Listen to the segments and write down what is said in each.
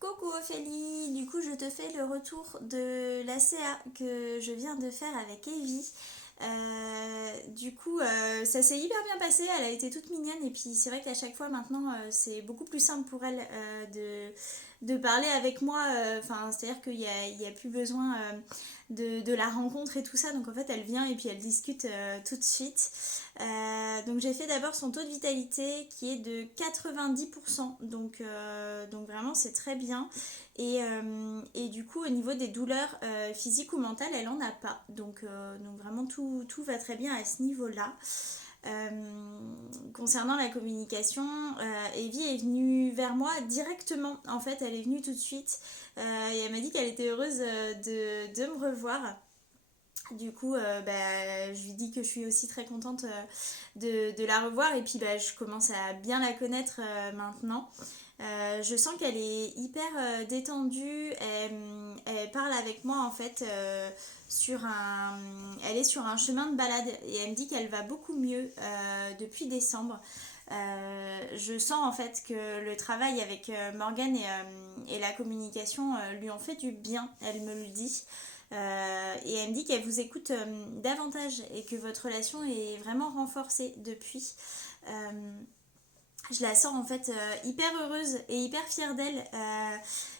Coucou Ophélie, du coup je te fais le retour de la CA que je viens de faire avec Evie. Ça s'est hyper bien passé, elle a été toute mignonne et puis c'est vrai qu'à chaque fois maintenant c'est beaucoup plus simple pour elle de parler avec moi. Enfin, c'est-à-dire qu'il y a plus besoin de la rencontre et tout ça, donc en fait elle vient et puis elle discute tout de suite. Donc j'ai fait d'abord son taux de vitalité qui est de 90%, donc vraiment c'est très bien. Et du coup au niveau des douleurs physiques ou mentales, elle en a pas. Donc vraiment tout va très bien à ce niveau-là. Euh, Concernant la communication, Evie est venue vers moi directement. En fait, elle est venue tout de suite et elle m'a dit qu'elle était heureuse de me revoir. Du coup, je lui dis que je suis aussi très contente de la revoir et puis je commence à bien la connaître maintenant. Je sens qu'elle est hyper détendue, elle parle avec moi en fait sur un... Elle est sur un chemin de balade et elle me dit qu'elle va beaucoup mieux depuis décembre. Je sens en fait que le travail avec Morgane et la communication lui ont fait du bien, elle me le dit. Et elle me dit qu'elle vous écoute davantage et que votre relation est vraiment renforcée depuis. Euh, je la sens en fait hyper heureuse et hyper fière d'elle.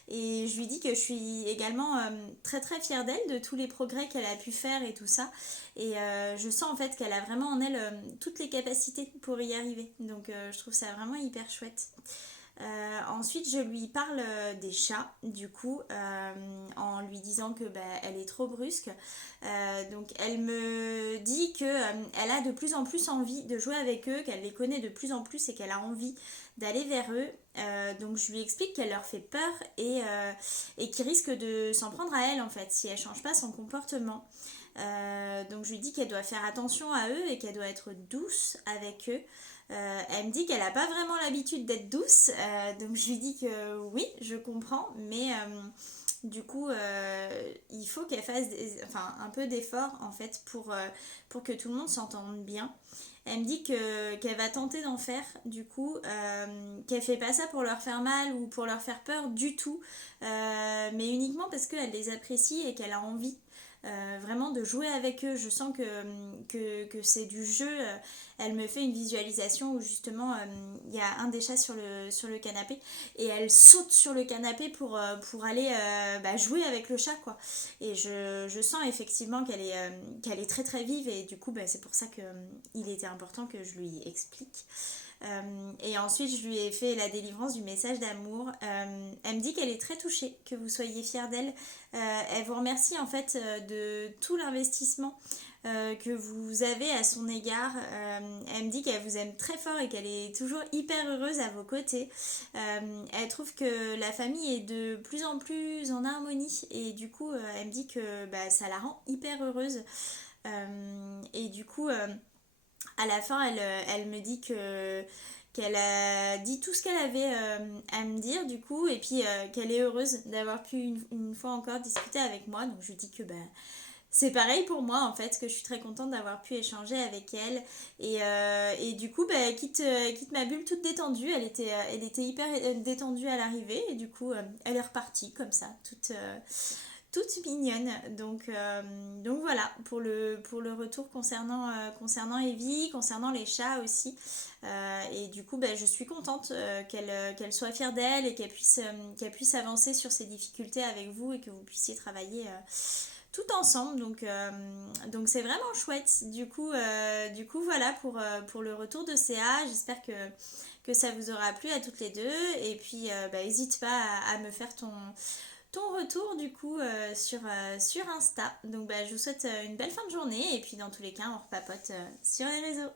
Et je lui dis que je suis également très très fière d'elle, de tous les progrès qu'elle a pu faire et tout ça. Et je sens en fait qu'elle a vraiment en elle toutes les capacités pour y arriver. Donc je trouve ça vraiment hyper chouette. Ensuite, je lui parle des chats, du coup, en lui disant que elle est trop brusque. Donc, elle me dit que elle a de plus en plus envie de jouer avec eux, qu'elle les connaît de plus en plus et qu'elle a envie d'aller vers eux. Donc, je lui explique qu'elle leur fait peur et qu'ils risquent de s'en prendre à elle en fait si elle change pas son comportement. Donc je lui dis qu'elle doit faire attention à eux et qu'elle doit être douce avec eux. Elle me dit qu'elle n'a pas vraiment l'habitude d'être douce, donc je lui dis que oui, je comprends, mais il faut qu'elle fasse un peu d'effort en fait pour que tout le monde s'entende bien. Elle me dit qu'elle va tenter d'en faire, du coup, qu'elle fait pas ça pour leur faire mal ou pour leur faire peur du tout, mais uniquement parce qu'elle les apprécie et qu'elle a envie vraiment de jouer avec eux. Je sens que c'est du jeu. Elle me fait une visualisation où justement il y a un des chats sur le canapé et elle saute sur le canapé pour aller jouer avec le chat quoi. Et je sens effectivement qu'elle est très très vive et du coup c'est pour ça qu'il était important que je lui explique. Et ensuite, je lui ai fait la délivrance du message d'amour. Elle me dit qu'elle est très touchée, que vous soyez fiers d'elle. Elle vous remercie en fait de tout l'investissement que vous avez à son égard. Elle me dit qu'elle vous aime très fort et qu'elle est toujours hyper heureuse à vos côtés. Elle trouve que la famille est de plus en plus en harmonie et du coup, elle me dit que ça la rend hyper heureuse. Et du coup, à la fin, elle me dit qu'elle a dit tout ce qu'elle avait à me dire du coup et puis qu'elle est heureuse d'avoir pu une fois encore discuter avec moi. Donc je lui dis que c'est pareil pour moi en fait, que je suis très contente d'avoir pu échanger avec elle et du coup quitte ma bulle toute détendue, elle était hyper détendue à l'arrivée et du coup elle est repartie comme ça toute mignonne. Donc voilà pour le retour concernant Evie, concernant les chats aussi. Et du coup, je suis contente qu'elle soit fière d'elle et qu'elle puisse avancer sur ses difficultés avec vous et que vous puissiez travailler tout ensemble. Donc c'est vraiment chouette. Du coup voilà pour le retour de CA. J'espère que ça vous aura plu à toutes les deux. Et puis, n'hésite pas à me faire ton retour du coup sur Insta. Donc je vous souhaite une belle fin de journée et puis dans tous les cas on repapote sur les réseaux.